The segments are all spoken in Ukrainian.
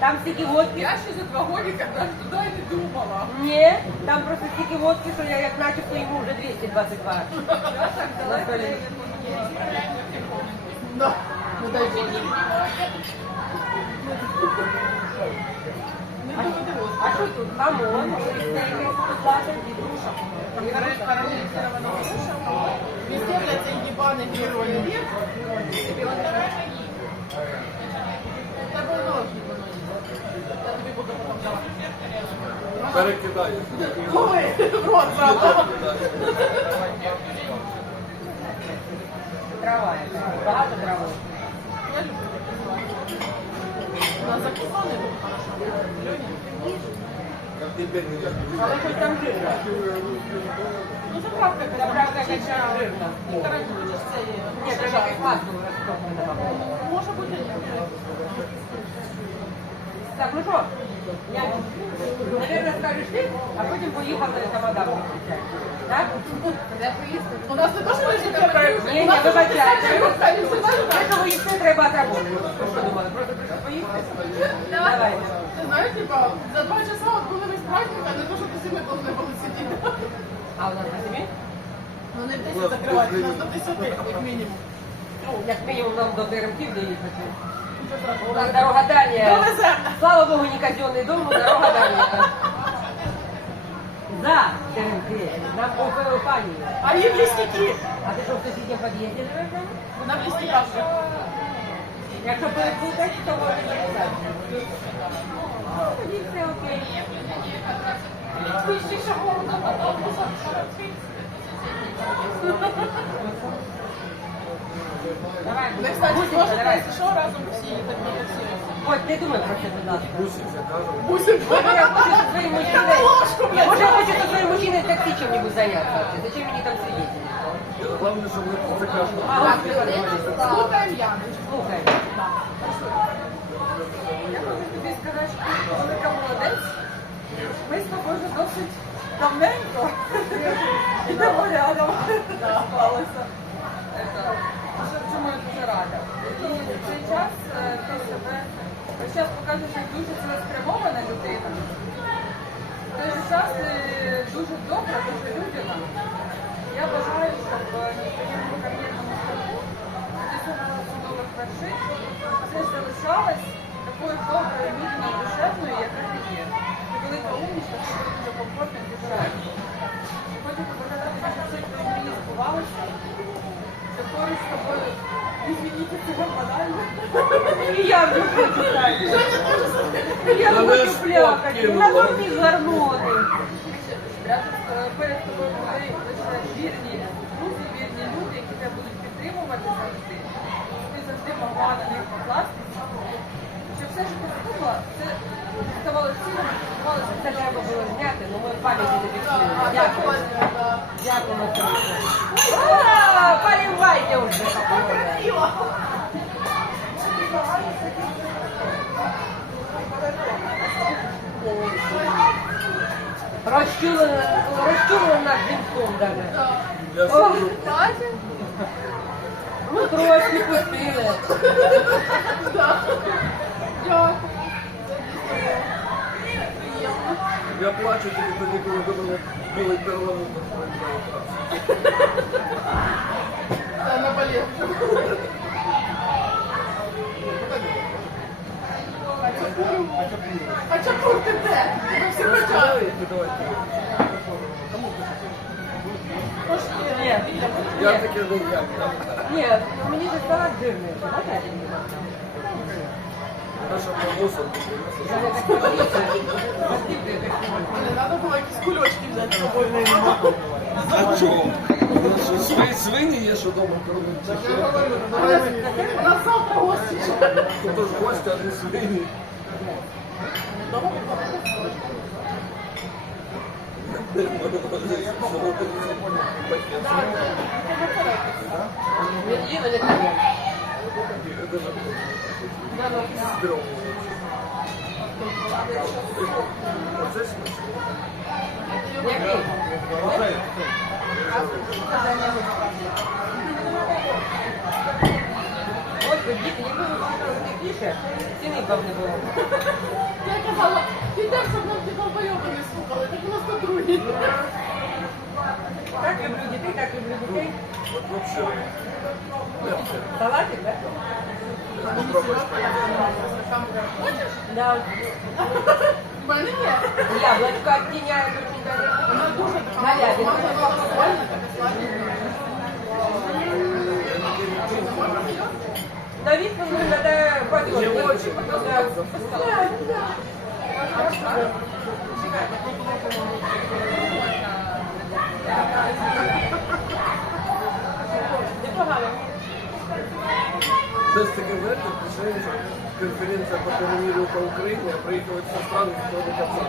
Там стільки водки. Я ще за два годика навіть туди не думала. Ні, там просто стільки водки, що я як начебто йому вже 222. На столі. Да. Ну дай Боже. Не. А що тут? Хамон, стейки, кудлати, дідуша. Карамелизирована груша. Везде, блядь, первый век. Перекидаю. Ой, в рот зато. Трава. Багато трави. Я люблю нас закусаний хорошо. Як тебе не Але хоч там жирно. Ну, заправка. Заправка якась жирна. Не таракуєш, це є. Ні, треба якось масло добавити. Може бути. Так, ну що, я, наверное, скажеш ти, а потім поїхали тамада включати. Так? У нас не то, що ви життя Ні, ні, вибачайте. Те, що ви їсти, треба отработати. Ви що думали, просто прийшли поїсти? Давайте. Ти знаєш, типа, за два часа от коли весь праздник, а не то, що себе повинні були сидіти. А у нас на собі? Ну не 10 закривати, у нас до 10, як мінімум. Ну, як мінімум нам до Теремків де Дорога Далее. Слава Богу, не казенный дом, но дорога Далее. За ТНТ, Нам по пани. А їм лісники. А ты что, в соседнем подъезде живешь? Вона вже. Якщо переплутати, то можна записати. Ми, кстати, давай. якщо що, разом всі так не всі. Ось, не думай про це, будь ласка. Кажемо. Може, я хочу зі своїм мужчиною... Може, я хочу зі своїм мужчиною таксі чим-нибудь зайнятися. Зачем мені там сидіти? Головне, щоб ми це кажемо. Слухаємо Яночку. Слухай. Я хочу тобі сказати, що ти велика молодець. Ми з тобою вже досить давненько йдемо рядом. Склалося. Це, що- Чому я дуже рада. І в цей час е, ти себе весь час показуєш дуже цілеспрямована людина. В той же час ти дуже добра, дуже людяна. Я бажаю, щоб е, на твоєму кар'єрному шляху ти судових вершин, все ж залишалась такою доброю, людяною, душевною, яка ти є. Ти велика умнічка, ти дуже комфортно душевно. І хочу побажати, щоб все твої мрії збувалося. Извините, банально. І я вже хочу так. Я Але хочу ж плякати. гормони. Перед тобою вірні друзі, вірні люди, які тебе будуть підтримувати завжди. Ти завжди могла на них покластися. Все, що зробила, це ставало цілим, відбувалося Це треба було зняти, але ми в пам'яті не відсунули. Дякую. Дякую. А, Поливайте вже. Розчулена, розчулена жінком даже. Я сиджу. ну трошки пустили. Я плачу тільки тоді, коли до мене білий перламутр прилітає. Та наболів. А чапур ти де? Тебе всі хочуть. Давайте, давайте. Ні, Я таке не як. ні, мені же салат Наша полоса. Треба було якісь кульочки взяти з собою. А чого? Свині, свині є, що дома кормить? У нас завтра гості. Хто ж гості, а не свині. Він їли не так. Здорово. Оце не було. Я казала, підеш, щоб нам ті долбойоби не слухали, так у нас тут другі. Так люблю дітей, так люблю дітей. Вот вообще. Вообще. Салатик, так? Попробуй. Да. В мене є. Яблочко оттеняет очень даже. Вона дуже така Говядина. сольна, така сладенька. На вид он выглядает подъемный. Не очень. Да. Непогано. Десь таке, знаєте, починається конференція по коронавіру по Україні, а приїхали всі страни, до конца.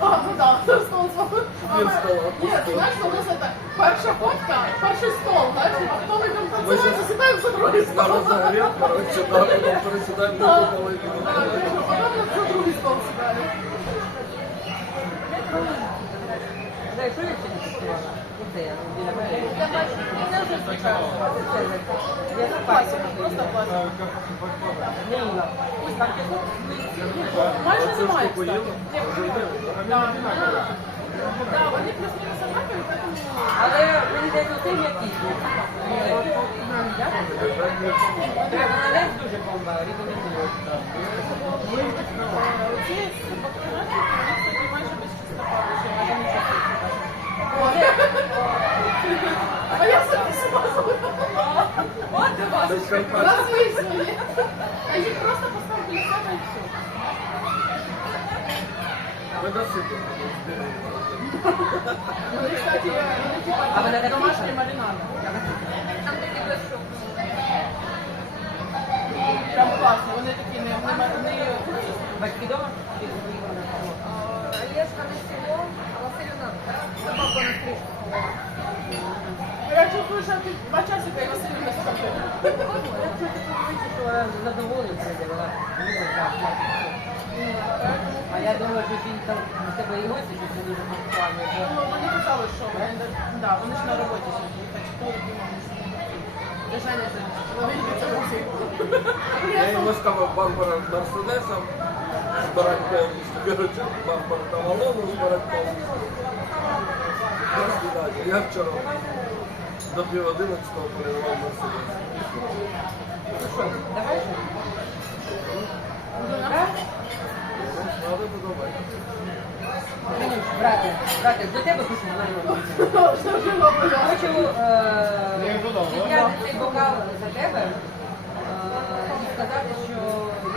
А, ну так, це стол з вами. Він стол, Ні, ти знаєш, у нас це перша фотка, перший стол, знаєш, а потім ми там Ми щас засідаємо за другий стол. На розогрів, коротше, да, потім пересідаємо на Так, половину. так, потім за другий стол сідали. Да, що я ще. А я собі смазала. От де вас. Десь Карпат. Назви свої. А їх просто постав біля себе і. Ну? Там Прям класно, вони такі не, Батьки дома? Олежка на село, а Василівна собаку на стрижку. Я чувствую, що ти два часика і Василь не скажи. Задоволення прийде, вона любить так. А я думаю, що він там у тебе і гості, що це дуже пунктуально. Ну, Вони казали, що вони, да, вони ж на роботі сьогодні, думаю, що залишила. Вони за. Я йому ставив бампер Мерседесом, з бараньком, коротше, бампер Тавалону з бараньком. До свидання. Я вчора до пів одинадцятого переривав Мерседес. Ну що, давай брате, брате, до тебе хочу? Хочу е, підняти цей бокал за тебе е, і сказати, що